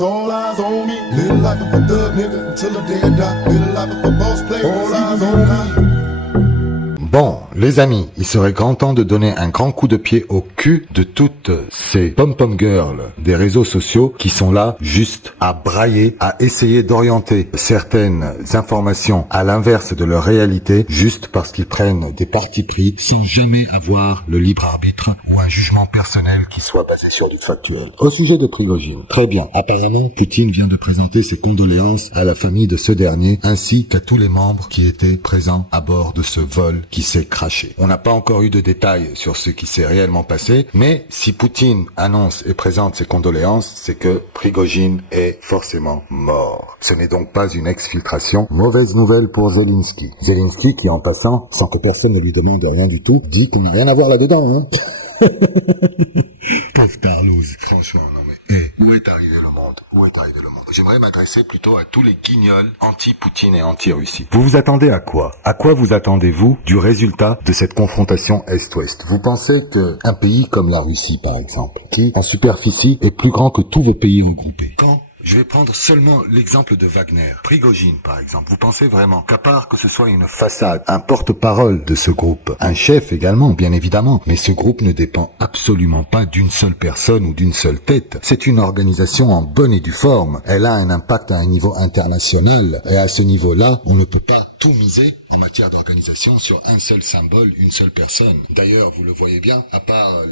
It's all eyes on me. Live life of a thug nigga until the day I die. Live life of a boss player. All eyes on me. Bon, les amis, il serait grand temps de donner un grand coup de pied au cul de toutes ces pom-pom girls des réseaux sociaux qui sont là juste à brailler, à essayer d'orienter certaines informations à l'inverse de leur réalité juste parce qu'ils prennent des partis pris sans jamais avoir le libre arbitre ou un jugement personnel qui soit basé sur du factuel. Au sujet de Prigojine, très bien. Apparemment, Poutine vient de présenter ses condoléances à la famille de ce dernier ainsi qu'à tous les membres qui étaient présents à bord de ce vol qui s'est craché. On n'a pas encore eu de détails sur ce qui s'est réellement passé, mais si Poutine annonce et présente ses condoléances, c'est que Prigojine est forcément mort. Ce n'est donc pas une exfiltration. Mauvaise nouvelle pour Zelensky. Zelensky qui, en passant, sans que personne ne lui demande rien du tout, dit qu'on n'a rien à voir là-dedans, hein. Pauvre Tarlouse, franchement, non mais, où est arrivé le monde? Où est arrivé le monde? J'aimerais m'adresser plutôt à tous les guignols anti-Poutine et anti-Russie. Vous vous attendez à quoi? À quoi vous attendez-vous du résultat de cette confrontation Est-Ouest? Vous pensez qu'un pays comme la Russie, par exemple, qui, en superficie, est plus grand que tous vos pays regroupés, quand je vais prendre seulement l'exemple de Wagner. Prigojine, par exemple. Vous pensez vraiment qu'à part que ce soit une façade, un porte-parole de ce groupe, un chef également, bien évidemment, mais ce groupe ne dépend absolument pas d'une seule personne ou d'une seule tête. C'est une organisation en bonne et due forme. Elle a un impact à un niveau international. Et à ce niveau-là, on ne peut pas tout miser en matière d'organisation sur un seul symbole, une seule personne. D'ailleurs, vous le voyez bien, à part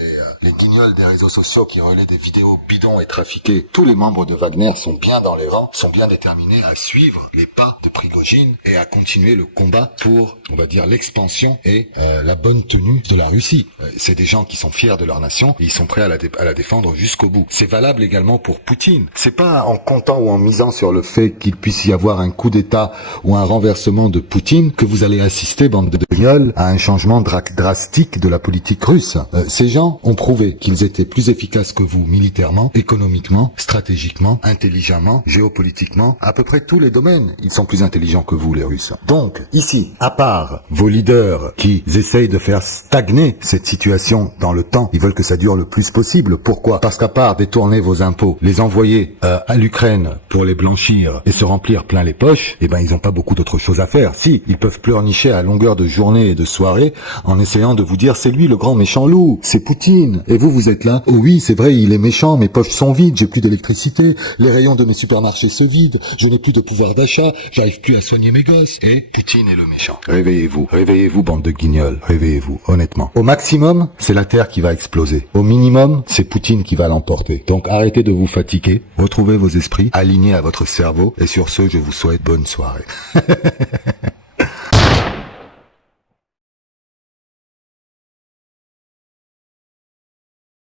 les guignols des réseaux sociaux qui relaient des vidéos bidons et trafiquées, tous les membres de Wagner sont bien dans les rangs, sont bien déterminés à suivre les pas de Prigojine et à continuer le combat pour, on va dire, l'expansion et la bonne tenue de la Russie. C'est des gens qui sont fiers de leur nation et ils sont prêts à la défendre jusqu'au bout. C'est valable également pour Poutine. C'est pas en comptant ou en misant sur le fait qu'il puisse y avoir un coup d'État ou un renversement de Poutine que vous allez assister, bande de guignols, à un changement drastique de la politique russe. Ces gens ont prouvé qu'ils étaient plus efficaces que vous militairement, économiquement, stratégiquement, intelligemment, géopolitiquement, à peu près tous les domaines. Ils sont plus intelligents que vous, les Russes. Donc, ici, à part vos leaders qui essayent de faire stagner cette situation dans le temps, ils veulent que ça dure le plus possible. Pourquoi? Parce qu'à part détourner vos impôts, les envoyer à l'Ukraine pour les blanchir et se remplir plein les poches, eh ben, ils n'ont pas beaucoup d'autres choses à faire. Si, ils peuvent pleurnicher à longueur de journée et de soirée en essayant de vous dire c'est lui le grand méchant loup, c'est Poutine. Et vous êtes là, oh oui, c'est vrai, il est méchant, mes poches sont vides, j'ai plus d'électricité, les rayons de mes supermarchés se vident, je n'ai plus de pouvoir d'achat, j'arrive plus à soigner mes gosses. Et Poutine est le méchant. Réveillez-vous, bande de guignols, réveillez-vous, honnêtement. Au maximum, c'est la Terre qui va exploser. Au minimum, c'est Poutine qui va l'emporter. Donc arrêtez de vous fatiguer, retrouvez vos esprits, alignés à votre cerveau, et sur ce, je vous souhaite bonne soirée.